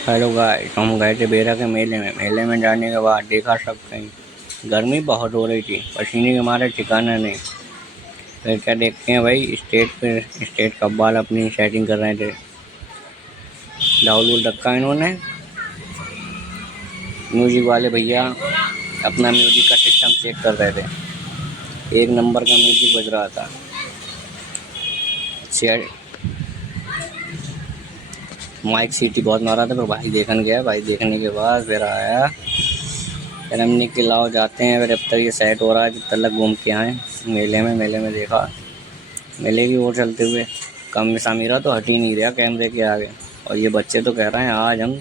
Hello guys, हम गए थे बेरा के मेले में जाने के बाद देखा सब कहीं गर्मी बहुत हो रही थी, पसीने के मारे ठिकाना नहीं। फिर क्या देखते हैं भाई, स्टेट कव्वाल अपनी सेटिंग कर रहे थे। डाउल वूल रखा इन्होंने, म्यूजिक वाले भैया अपना म्यूजिक का सिस्टम चेक कर रहे थे। एक नंबर का म्यूजिक बज रहा था। माइक सीटी बहुत मारा था, पर भाई देखने गया। भाई देखने के बाद फिर आया, फिर हमने कि लाओ जाते हैं। फिर अब तक ये सेट हो रहा है, जब तक घूम के आए मेले में देखा। मेले की ओर चलते हुए कम सामीरा तो हट ही नहीं रहा कैमरे के आगे। और ये बच्चे तो कह रहे हैं आज हम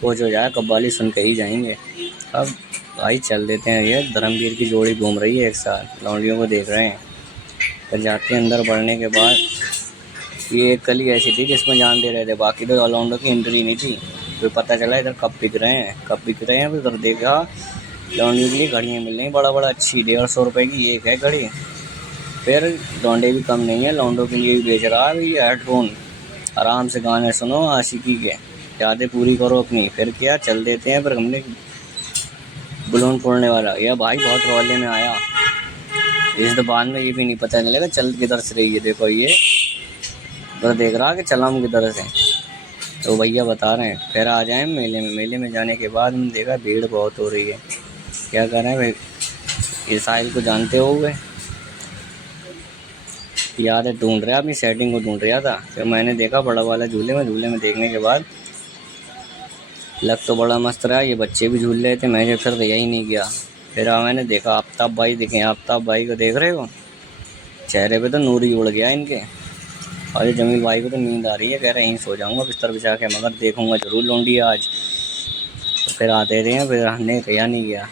कोच हो जाए, कव्वाली सुन के ही जाएंगे। अब भाई चल देते हैं। ये धर्मवीर की जोड़ी घूम रही है एक साथ, लौंडियों को देख रहे हैं। फिर जाते हैं अंदर बढ़ने के बाद, ये एक गली ऐसी थी जिसमें जान दे रहे थे, बाकी तो ऑलराउंडर की एंट्री नहीं थी। फिर पता चला इधर कप बिक रहे हैं। फिर उधर देखा लौंडियों के लिए घड़ियाँ मिल रही बड़ा अच्छी, 150 रुपये की एक है घड़ी। फिर लौंडे भी कम नहीं है, लौंडों के लिए भी बेच रहा है ये हेडफोन। आराम से गाने सुनो आशिकी के, यादें पूरी करो अपनी। फिर क्या चल देते हैं। फिर हमने बलून फोड़ने वाला, यह भाई बहुत रौले में आया। इस दुकान में ये भी नहीं पता चलेगा चल किधर से रही है। देखो ये उधर देख रहा कि चला हम किधर से, तो भैया बता रहे हैं। फिर आ जाए मेले में जाने के बाद हमने देखा भीड़ बहुत हो रही है। क्या कर रहे हैं भाई, ये साहिल को जानते हो गए, याद है ढूंढ रहा, अपनी सेटिंग को ढूंढ रहा था। फिर मैंने देखा बड़ा वाला झूले में देखने के बाद लग तो बड़ा मस्त रहा। ये बच्चे भी झूल रहे थे, मैं फिर यही नहीं गया। फिर मैंने देखा आफ्ताब भाई दिखे। आफ्ताब भाई को देख रहे हो, चेहरे पे तो नूर ही उड़ गया इनके। और ये जमील भाई को तो नींद आ रही है, कह रहे यहीं सो जाऊंगा बिस्तर बिछा के, मगर देखूंगा जरूर लौंडी आज। तो फिर आते रहे, फिर हमने रिया नहीं गया।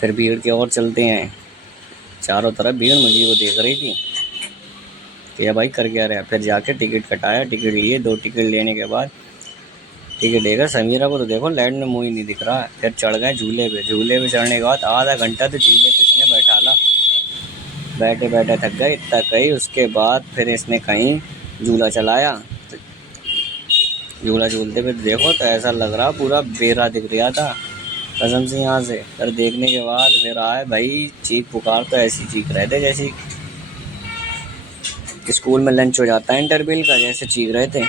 फिर भीड़ की ओर चलते हैं। चारों तरफ भीड़ मुझे वो देख रही थी कि ये भाई कर क्या रहा है। फिर जाके टिकट कटाया, टिकट लिए। 2 टिकट लेने के बाद टिकट देकर समीरा को तो देखो लाइट में मुँह ही नहीं दिख रहा है। फिर चढ़ गए झूले पे चढ़ने के बाद आधा घंटा तो झूले पे इसने बैठा ला, बैठे बैठे थक गए, इतना कहीं। उसके बाद फिर इसने कहीं झूला चलाया। तो झूला झूलते पे देखो तो ऐसा लग रहा पूरा बेरा दिख रहा था कसम से यहाँ से। फिर देखने के बाद फिर आए भाई, चीख पुकार तो ऐसी चीख रहे थे जैसे स्कूल में लंच हो जाता है इंटरवल का, जैसे चीख रहे थे।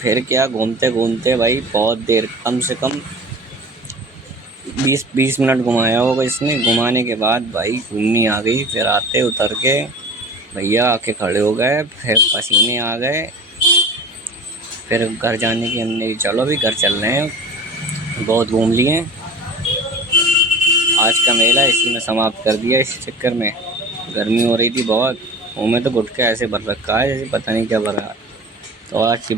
फिर क्या घूमते घूमते भाई बहुत देर, कम से कम 20 मिनट घुमाया होगा इसने। घुमाने के बाद भाई घूमनी आ गई। फिर आते उतर के भैया आके खड़े हो गए, फिर पसीने आ गए। फिर घर जाने की हमने, चलो अभी घर चल रहे हैं, बहुत घूम लिए। आज का मेला इसी में समाप्त कर दिया। इस चक्कर में गर्मी हो रही थी बहुत, मुँह में तो गुटखा ऐसे भर रखा है जैसे पता नहीं क्या भर रहा। तो आज की